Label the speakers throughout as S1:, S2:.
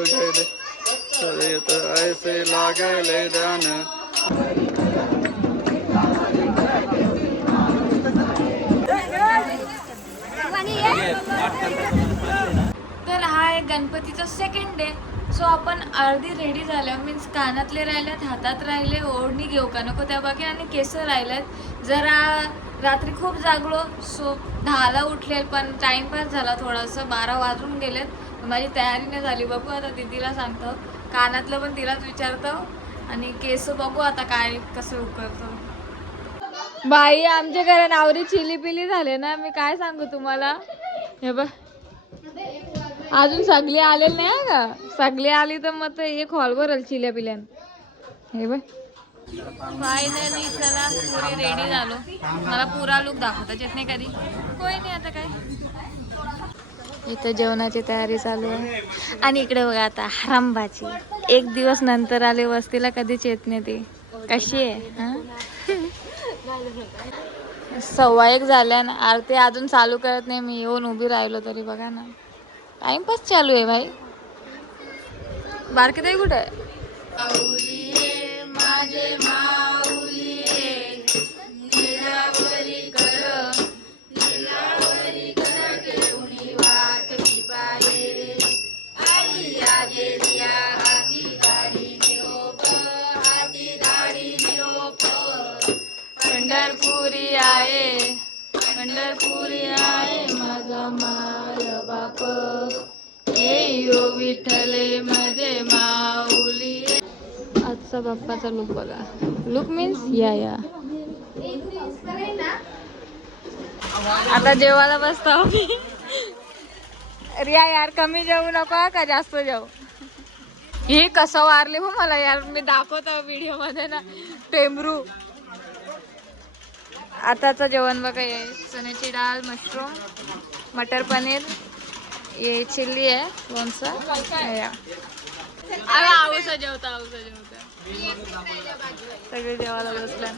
S1: उठले. सरित ऐसे लागले ध्यान
S2: तर हा आहे गणपतीचा सेकंड डे सो आपण अर्धी रेडी झाल्या मीन्स कानातले राहिल्यात हातात राहिले ओढणी घेऊ का? नको त्या बाकी आणि केस राहिल्यात जरा रात्री खूप जागलो. सो दहाला उठले पण टाइमपास झाला थोडंसं. बारा वाजून गेलेत. माझी तयारी नाही झाली. बघू आता दीदीला सांगतो. कानातलं पण तिलाच विचारतो. आणि केस बघू आता काय कसं उकळतो. बाई आमच्या घरात नावरी चिली पिली झाले ना. मी काय सांगू तुम्हाला? हे बघ. अजून सगळी आलेली नाही का? सगळी आली तर मग ते एक हॉल भरल चिल्या पिल्यान हे बघ. फायनली चला. पुरी रेडी झालो. मला पुरा लुक दाखवता येत नाही कधी. कोई नाही आता काय. इथं जेवणाची तयारी चालू आहे. आणि इकडे बघा आता हरांबाची एक दिवस नंतर आले वस्तीला कधीच येत नाही ती. कशी आहे सव्वा एक झाल्या ना आरती अजून चालू करत नाही. मी येऊन उभी राहिलो तरी बघा ना. टाइमपास चालू आहे भाई. बारकी ताई कुठे माझे मा आजचा बाप्पाचा लुक बघा. लुक मीन्स या या. आता जेवायला बसतो आम्ही. रिया यार कमी जेवू नको का? जास्त जाऊ हे कसं वारले हो मला यार? मी दाखवतो व्हिडिओमध्ये ना. टेमरू आताचं जेवण बघा ये चण्याची डाळ मशरूम मटर पनीर ये चिल्ली आहे लोणचं. या. अरे आवसा जेवता आवसा जेवता. सगळे देवाला बसल्या.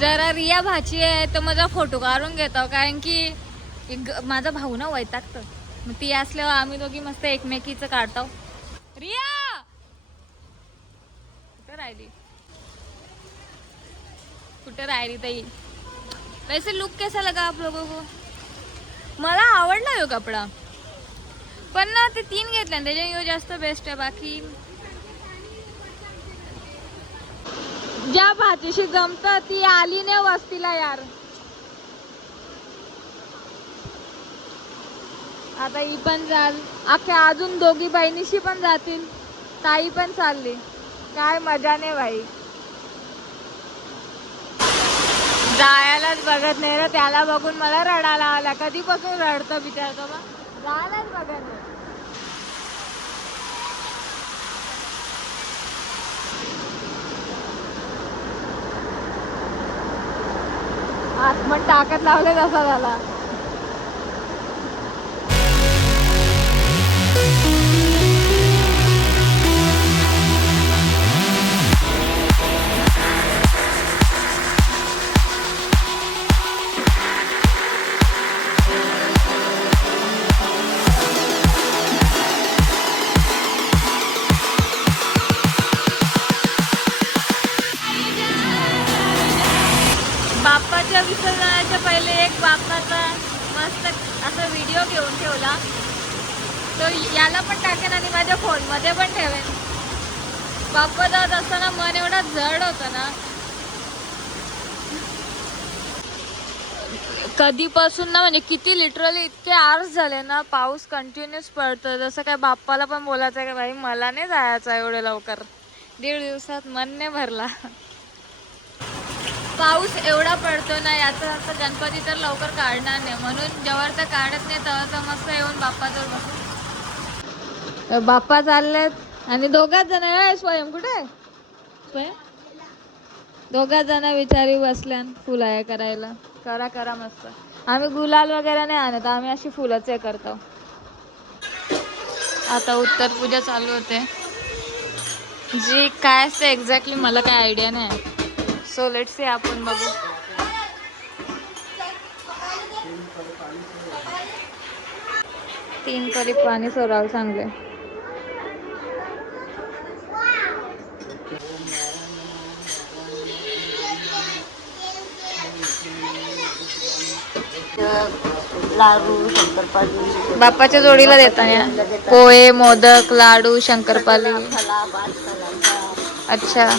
S2: जरा रिया भाची आहे तर माझा फोटो काढून घेतो कारण की एक माझा भाऊ ना वैतागतं. मग ती असल्यावर आम्ही दोघी मस्त एकमेकीचं काढतो. रिया! कुठं राहिली? कुठे राहिली ताई? वैसे लुक कैसा लगा आप लोगों को? मला आवडला हो कपडा. पण ना ते तीन घेतल्या त्याच्या जास्त बेस्ट आहे बाकी ज्या भाजीशी जमत ती आली नाही वस्तीला यार. आता ही पण जाल. अख्ख्या अजून दोघी बहिणीशी पण जातील. ताई पण चालली. काय मजा नाही भाई जायलाच बघत नाही र. त्याला बघून मला रडायला आला कधीपासून रडतं बिचारतो बा. जायलाच बघत नाही. आत्मन टाकत लावले तसा झाला. घेऊन ठेवला. तो याला पण टाकेन आणि माझ्या फोनमध्ये पण ठेवेन. बाप्पा जात असताना मन एवढा जड होतं ना. कधीपासून ना म्हणजे किती लिटरली इतके आर्स झाले ना पाऊस कंटिन्यूस पडतो जसं काय बाप्पाला पण बोलायचं आहे की भाई मला नाही जायचं एवढं लवकर. दीड दिवसात मन नाही भरला. पाऊस एवढा पडतो ना याचा असं गणपती तर लवकर काढणार नाही. म्हणून जेव्हा तर काढत नाही तेव्हा मस्त येऊन बाप्पाजवळ बसून बाप्पा चाललेत आणि दोघाच जण आहे स्वयं? कुठे स्वयं? दोघाच जण विचारी बसल्या हे करायला. करा करा मस्त. आम्ही गुलाल वगैरे नाही आणत आम्ही अशी फुलंच हे करतो. आता उत्तर पूजा चालू होते. जी काय असते एक्झॅक्टली मला काय आयडिया नाही. सो लेट से आपण बघू. तीन परी पाणी सोडायला
S3: शंकरपाळी.
S2: बाप्पाच्या जोडीला देताना. पोहे मोदक लाडू शंकरपाली अच्छा.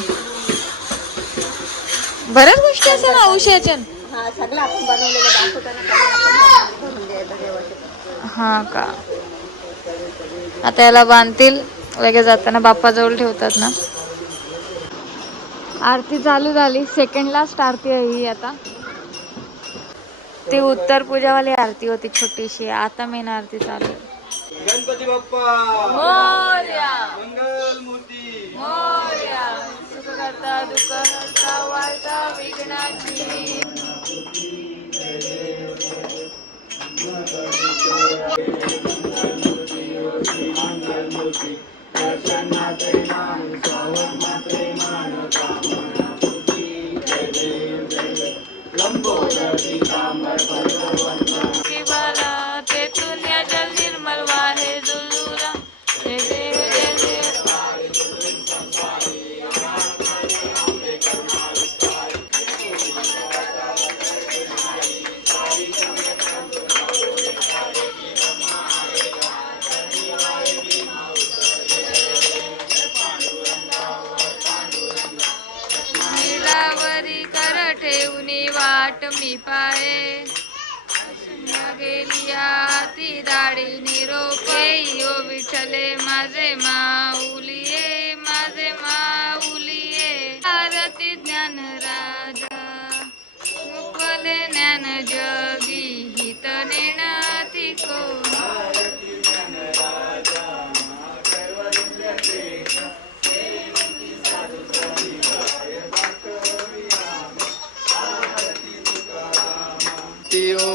S2: बऱ्याच गोष्टी असतात ना औषधाच्या.
S3: हा सगळं आपण बनवलेलं दाखवताना सगळं आपण बनवून द्यायचं देवाचे
S2: हा का? आता याला बांधतील लगेच जाताना बाप्पाजवळ ठेवतात ना. आरती चालू झाली सेकंड लास्ट आरती आहे ही आता. ती उत्तर पूजावाली आरती होती छोटीशी आता मेन आरती चालू आहे.
S1: गणपती बाप्पा! मंगल मूर्ती
S2: करता दुःख हरता वार्ता विघ्नाची जगी हित नेणती कोण
S1: तियो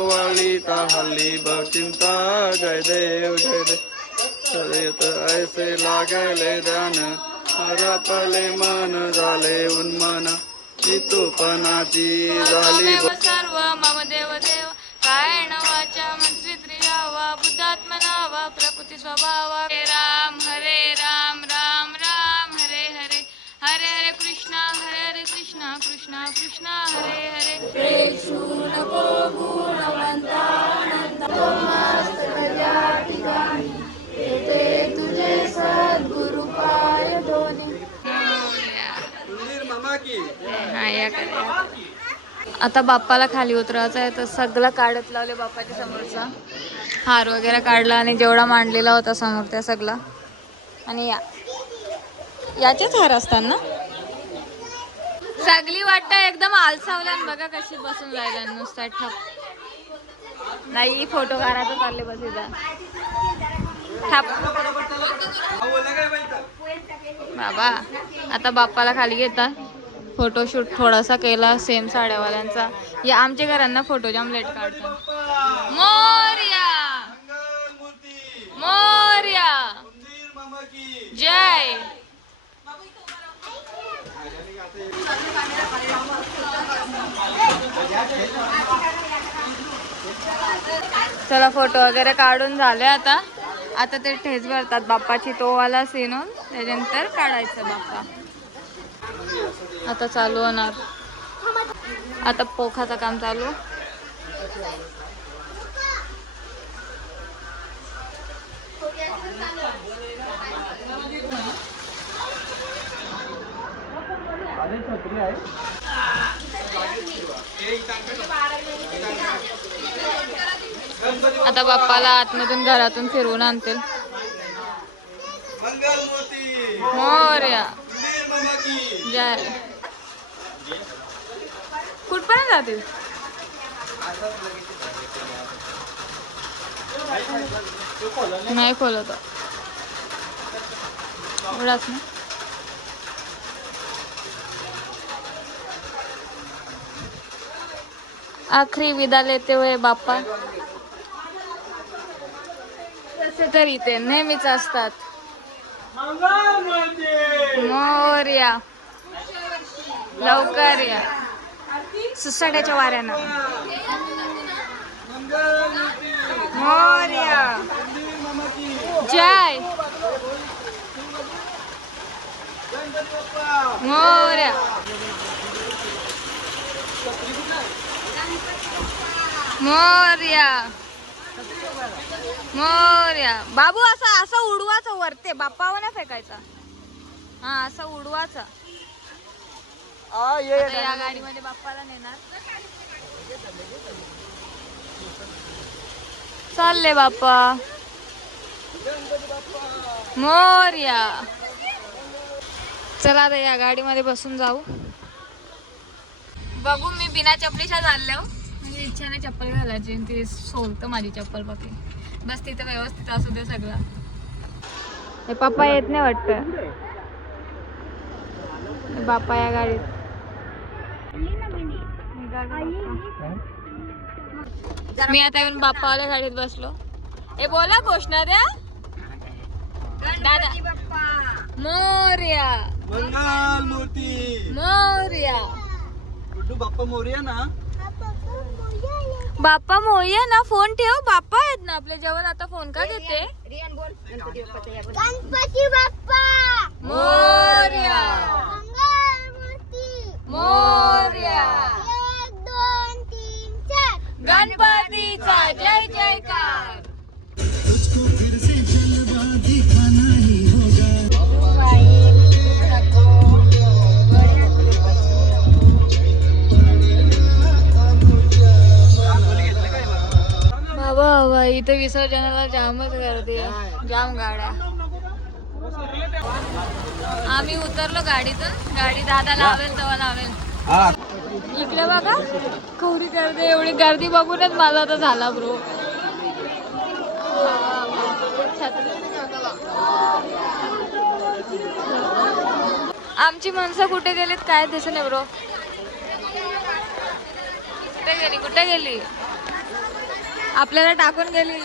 S1: हल्ली बचिंता जय देव जय देव ऐसे लागले ध्यान हरपले मन झाले उन्मना। चितूपणाची झाली.
S2: सर्व मम देव देव. कायण वाचा मंत्री त्रियावा बुद्धात्मना वा प्रकृती स्वभावा. हरे राम हरे राम राम राम हरे हरे. हरे हरे कृष्णा हरे हरे कृष्णा कृष्णा कृष्णा हरे हरे. मोरया.
S1: मंदिर मामा की
S2: हा, या करा. आता बाप्पाला खाली उतरायचं आहे तर सगळं काढत लावले बाप्पाच्या समोरचा. हार वगैरे काढला आणि जेवढा मांडलेला होता समोर त्या सगळा. आणि या. याचेच हार असतात ना? सगळी वाटत एकदम आलसावल्या बघा कशी बसून राहिल्या नुसत्या ठप. नाही फोटो काढायचं चालले बस इथं. ठप. बाबा आता बाप्पाला खाली घेतात फोटोशूट थोडासा केला सेम साड्यावाल्यांचा. या आमच्या घरांना फोटो जाम लेट काढतात मोर्या! मोर्या! जय! चला फोटो वगैरे काढून झाले आता. आता ते ठेच भरतात बाप्पाची तोवाला सीन त्याच्यानंतर काढायचं बाप्पा. आता चालू होणार. आता पोखाचं काम चालू. आता बाप्पाला आतमधून घरातून फिरवून आणतील. मोर्या. जय. कुठपर्यंत जातील नाही खोलत. एवढाच ना. आखरी विदा लेते हुए बाप्पा. तसे तर इथे नेहमीच असतात. मोर्या. लवकर या. सुसाट्याच्या वाऱ्यानं. मोर्या. जय. मोर्या. मोर्या. मोर्या. बाबू असं असं उडवाचं वरते बाप्पावर ना फेकायचा. हा असं उडवाचा.
S1: आ ये
S2: आता या गाडीमध्ये बाप्पाला नेणार. चालले बाप्पा. मोर्या. चला आता या गाडीमध्ये बसून जाऊ. बघू मी बिना चपलीच्या चाललो म्हणजे इच्छाने चप्पल घालायची. ते सोलतं माझी चप्पल बाकी. बस तिथं व्यवस्थित असू दे सगळं. हे पप्पा येत नाही वाटतं. हे बाप्पा या गाडीत. मी आता येऊन बाप्पावाल्या गाडीत बसलो। ए बोला घोषणा द्या दादा। मोर्या।
S1: मूर्ती
S2: मोर्या।
S1: गुड्डू बाप्पा मोर्या ना?
S2: बाप्पा मोर्या ना फोन ठेव बाप्पा आहेत ना आपल्या जवळ आता फोन का
S3: बोल. गणपती
S4: बाप्पा।
S2: विसर्जनाला जामच गर्दी. जाम गाड्या आम्ही उतरलो गाडीतून. गाडी दादा लावेल तेव्हा लावेल. इकडे बघा. कवरी गर्दी एवढी गर्दी बघूनच माझा आता झाला ब्रो आमची माणसं कुठे गेलीत? काय दिसत नाही ब्रो कुठे गेली? कुठे गेली? आपल्याला टाकून गेली.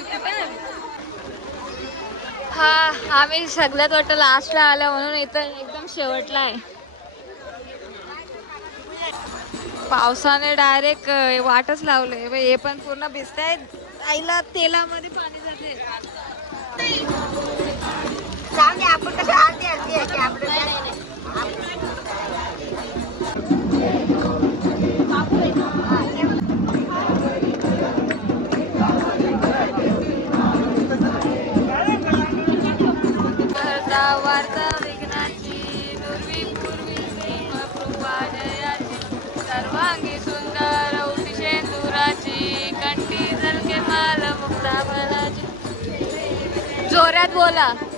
S2: हा आम्ही सगळ्यात वाटतं लास्टला आल्या म्हणून इथं एकदम शेवटला आहे. पावसाने डायरेक्ट वाटच लावलंय. हे पण पूर्ण भिजताय आईला तेलामध्ये पाणी जाते.
S3: जाऊ दे, आपण कसं
S2: जोरात बोला.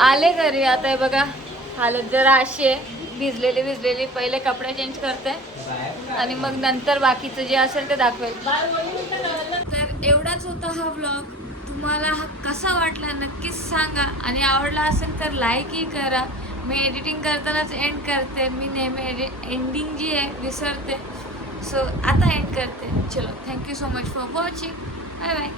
S2: आले घरी. आता हे बघा हालत जरा अशी आहे. भिजलेली भिजलेली. पहिले कपडे चेंज करते. आणि मग नंतर बाकीचं जे असेल ते दाखवेल. तर एवढाच होता हा ब्लॉग तुम्हाला हा कसा वाटला नक्कीच सांगा. आणि आवडला असेल तर लाईकही करा. मी एडिटिंग करतानाच एंड करते. मी नेहमी एडि एंडिंग जी आहे विसरते. सो आता एंड करते. चलो thank you so much for watching bye bye